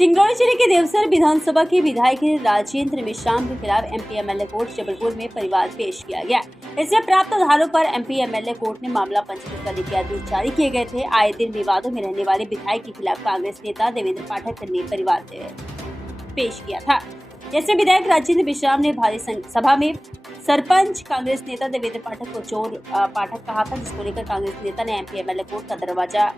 सिंगरौली जिले के देवसर विधानसभा के विधायक राजेंद्र मेश्राम के खिलाफ एमपी एमएलए कोर्ट जबलपुर में परिवाद पेश किया गया। इससे प्राप्त आधारों पर एमपी एमएलए कोर्ट ने मामला पंजीकृत करने के आदेश जारी किए गए थे। आए दिन विवादों में रहने वाले विधायक के खिलाफ कांग्रेस नेता देवेंद्र पाठक ने परिवाद पेश किया था। जैसे विधायक राजेंद्र मेश्राम ने भारी सभा में सरपंच कांग्रेस नेता देवेंद्र पाठक को चोर पाठक कहा था, जिसको लेकर कांग्रेस नेता ने एमपी एमएलए कोर्ट का दरवाजा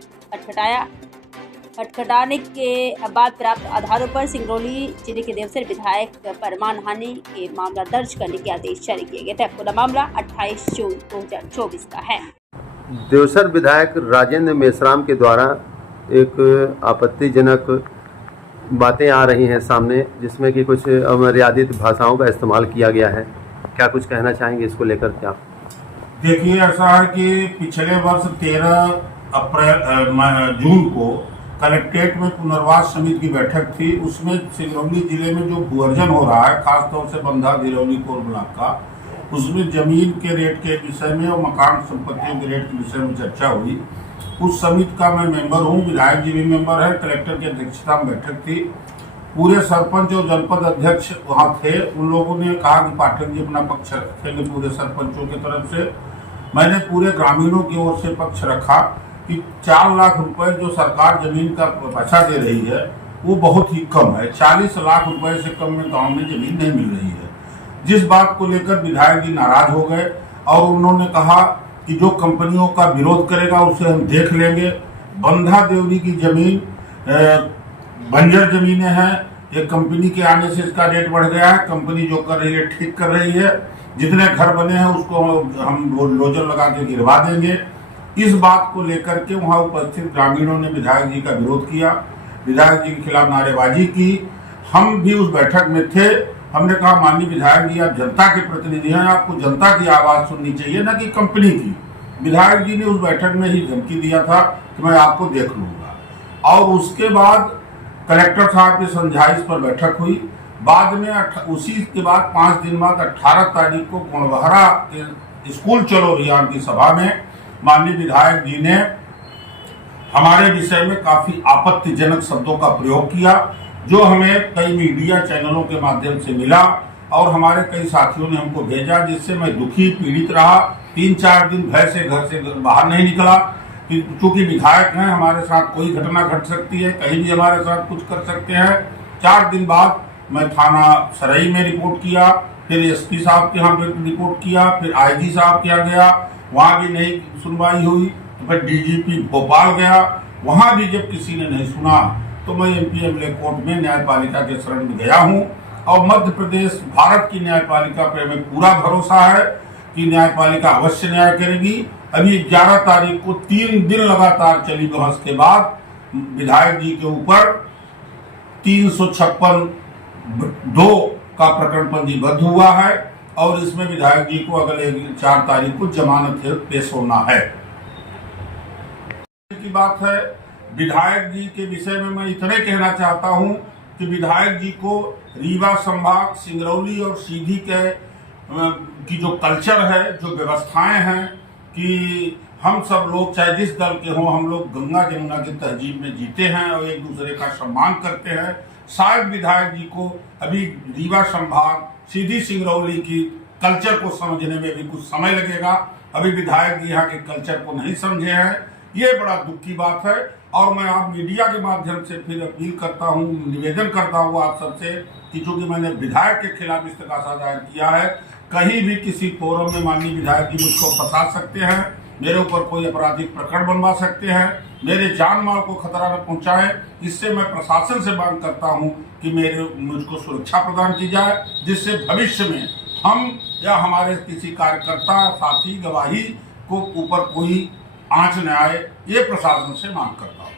खटखटाने के बाद प्राप्त आधारों पर सिंगरौली जिले के देवसर विधायक पर मानहानि के मामला दर्ज करने के आदेश जारी किए गए थे। पूरा मामला 28 जून 2024 का है। देवसर विधायक राजेंद्र मेश्राम के द्वारा एक आपत्तिजनक बातें आ रही हैं सामने, जिसमें कि कुछ अमर्यादित भाषाओं का इस्तेमाल किया गया है। क्या कुछ कहना चाहेंगे इसको लेकर? क्या देखिए, ऐसा है कि पिछले वर्ष 13 जून को कलेक्ट्रेट में पुनर्वास समिति की बैठक थी। उसमें सिंगरौली जिले में जो भूअर्जन हो रहा है, खासतौर से बंधा दिरौली कोर ब्लॉक का, उसमें जमीन के रेट के विषय में और मकान संपत्तियों के रेट के विषय में चर्चा हुई। उस समिति का मैं मेंबर हूँ, विधायक जी भी मेंबर है। कलेक्टर की अध्यक्षता में बैठक थी। पूरे सरपंच और जनपद अध्यक्ष वहाँ थे। उन लोगों ने कहा कि पाठक जी अपना पक्ष रखेंगे पूरे सरपंचों की तरफ से। मैंने पूरे ग्रामीणों की ओर से पक्ष रखा कि 4 लाख रुपए जो सरकार जमीन का पैसा दे रही है वो बहुत ही कम है। 40 लाख रुपए से कम में गांव में जमीन नहीं मिल रही है। जिस बात को लेकर विधायक जी नाराज हो गए और उन्होंने कहा कि जो कंपनियों का विरोध करेगा उसे हम देख लेंगे। बंधा देवली की जमीन बंजर जमीनें हैं। एक कंपनी के आने से इसका रेट बढ़ गया है। कंपनी जो कर रही है ठीक कर रही है। जितने घर बने हैं उसको हम लोजर लगा के गिरवा देंगे। इस बात को लेकर के वहां उपस्थित ग्रामीणों ने विधायक जी का विरोध किया, विधायक जी के खिलाफ नारेबाजी की। हम भी उस बैठक में थे। हमने कहा, माननीय विधायक जी, आप जनता के प्रतिनिधि हैं, आपको जनता की आवाज सुननी चाहिए, ना कि कंपनी की। विधायक जी ने उस बैठक में ही धमकी दिया था कि मैं आपको देख लूंगा। और उसके बाद कलेक्टर साहब की समझाइश पर बैठक हुई। बाद में उसी के बाद 5 दिन बाद 18 तारीख को गुणवहरा के स्कूल चलो अभियान की सभा में माननीय विधायक जी ने हमारे विषय में काफी आपत्तिजनक शब्दों का प्रयोग किया, जो हमें कई मीडिया चैनलों के माध्यम से मिला और हमारे कई साथियों ने हमको भेजा, जिससे मैं दुखी पीड़ित रहा। 3-4 दिन भय से घर से बाहर नहीं निकला। क्योंकि विधायक हैं, हमारे साथ कोई घटना घट सकती है, कहीं भी हमारे साथ कुछ कर सकते हैं। 4 दिन बाद मैं थाना सरई में रिपोर्ट किया, फिर एसपी साहब के यहाँ रिपोर्ट किया, फिर आईजी साहब के यहाँ गया, वहाँ भी नहीं सुनवाई हुई। तो फिर डीजीपी भोपाल गया, वहाँ भी जब किसी ने नहीं सुना तो मैं एमपी एमएलए कोर्ट में न्यायपालिका के शरण में गया हूँ। और मध्य प्रदेश भारत की न्यायपालिका पर हमें पूरा भरोसा है कि न्यायपालिका अवश्य न्याय करेगी। अभी 11 तारीख को 3 दिन लगातार चली बहस के बाद विधायक जी के ऊपर 356(2) का प्रकरण पंजीबद्ध हुआ है और इसमें विधायक जी को अगले 4 तारीख को जमानत पेश होना है। की बात है, विधायक जी के विषय में मैं इतने कहना चाहता हूं कि विधायक जी को रीवा संभाग, सिंगरौली और सीधी के की जो कल्चर है, जो व्यवस्थाएं हैं कि हम सब लोग चाहे जिस दल के हों, हम लोग गंगा जमुना की तहजीब में जीते हैं और एक दूसरे का सम्मान करते हैं। शायद विधायक जी को अभी रीवा संभाग, सीधी सिंगरौली की कल्चर को समझने में भी कुछ समय लगेगा। अभी विधायक जी यहाँ के कल्चर को नहीं समझे हैं। ये बड़ा दुख की बात है और मैं आप मीडिया के माध्यम से फिर अपील करता हूँ, निवेदन करता हूँ आप सबसे कि चूंकि मैंने विधायक के खिलाफ इस्तगासा दायर किया है, कहीं भी किसी फोरम में माननीय विधायक जी मुझको फंसा सकते हैं, मेरे ऊपर कोई आपराधिक प्रकरण बनवा सकते हैं, मेरे जान माल को खतरा न पहुंचाए। इससे मैं प्रशासन से मांग करता हूं कि मुझको सुरक्षा प्रदान की जाए, जिससे भविष्य में हम या हमारे किसी कार्यकर्ता, साथी, गवाही को ऊपर कोई आंच न आए। ये प्रशासन से मांग करता हूं।